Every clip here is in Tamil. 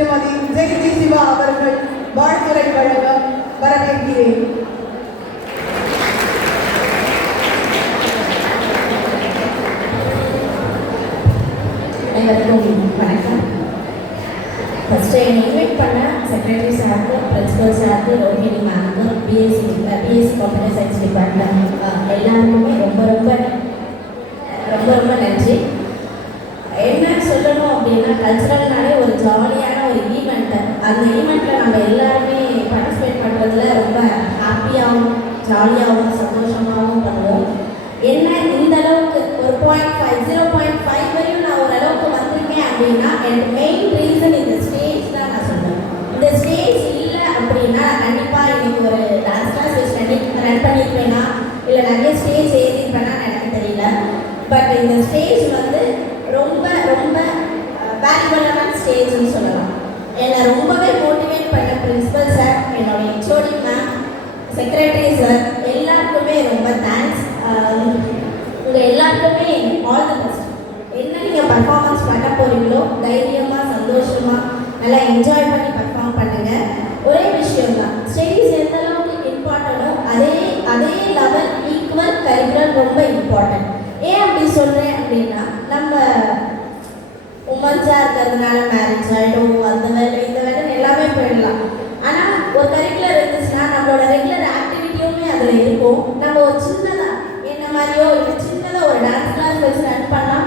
திருமதி ஜெயந்தி சிவா அவர்கள் வாழ்த்துரை வழங்க வரவேற்கிறேன். அனைவருக்கும் வணக்கம். ஃபஸ்ட்டு என்னை இன்வைட் பண்ண செக்ரட்டரி சாருக்கு, பிரின்சிபல் சாருக்கு, ரோஹிணி மேம்க்கு, பிஎஸ்சி கம்ப்யூட்டர் சயின்ஸ் டிபார்ட்மெண்ட் எல்லாருக்குமே ரொம்ப ரொம்ப நன்றி. என்ன சொல்லணும் அப்படின்னா, கல்ச்சுரல்னாலே ஒரு ஜாலியான ஒரு ஈவெண்ட்டு. அந்த ஈவெண்ட்டில் நம்ம எல்லாருமே பார்ட்டிசிபேட் பண்ணுறதுல ரொம்ப ஹாப்பியாகவும் ஜாலியாகவும் சந்தோஷமாகவும் பண்ணுவோம். என்ன இந்த அளவுக்கு ஒரு 0.5 வரையும் நான் ஓரளவுக்கு வந்திருக்கேன் அப்படின்னா எனக்கு மெயின் ரீசன் இந்த ஸ்டேஜ் தான் நான் சொல்லுவேன். இந்த ஸ்டேஜ் இல்லை அப்படின்னா கண்டிப்பாக இன்னைக்கு ஒரு டான்ஸ் கிளாஸ் ரன் பண்ணியிருப்பேன்னா இல்லை நிறைய ஸ்டேஜ் ஏறியிருப்பேன்னா எனக்கு தெரியல. பட் இந்த ஸ்டேஜ் வந்து ரொம்ப ரொம்ப வேல்யூபிளான ஸ்டேஜ்னு சொல்லலாம். என்னை ரொம்பவே மோட்டிவேட் பண்ண பிரின்சிபல் சார், என்னோட ஹெச்ஓடி மேம், செக்ரட்டரி சார் எல்லாருக்குமே ரொம்ப தேங்க்ஸ். உங்கள் எல்லாருக்குமே ஆல் தி பெஸ்ட். என்ன நீங்கள் பர்ஃபார்மன்ஸ் பண்ண போகிறீங்களோ தைரியமாக சந்தோஷமாக நல்லா என்ஜாய் பண்ணி பர்ஃபார்ம் பண்ணுங்கள். ஒரே விஷயம் தான், ஸ்டடீஸ் எந்த அளவுக்கு இம்பார்ட்டன்ட்டோ அதே லெவல் ஈக்குவல் கரிக்குலர் ரொம்ப இம்பார்ட்டன்ட். ஏன் அப்படி சொல்கிறேன் அப்படின்னா, நம்ம உமன்ஸாக இருக்கிறதுனால மேரேஜ் ஆகிடும், அந்த வேலை இந்த வேலைன்னு எல்லாமே போயிடலாம். ஆனால் ஒரு கரிக்குலர் இருந்துச்சுன்னா நம்மளோட ரெகுலர் ஆக்டிவிட்டியுமே அதில் இருக்கும். நம்ம ஒரு சின்னதாக என்ன மாதிரியோ இல்லை சின்னதாக ஒரு டான்ஸ் கிளாஸ் வச்சு ரன் பண்ணால்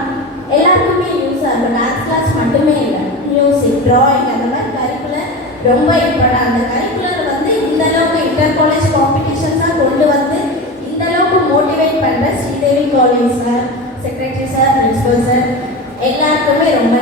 எல்லாருக்குமே யூஸாக இருக்கும். டான்ஸ் கிளாஸ் மட்டுமே இல்லை, மியூசிக், ட்ராயிங், அந்த மாதிரி கரிக்குலர் ரொம்ப இம்பார்ட்டன்ட். அந்த கரிக்குலர் வந்து இந்த அளவுக்கு இன்டர் காலேஜ் காம்படிஷன்ஸாக கொண்டு வந்து இந்த அளவுக்கு மோட்டிவேட் பண்ணுற Sridevi college sir, secretary sir, principal sir எல்லாருக்குமே ரொம்ப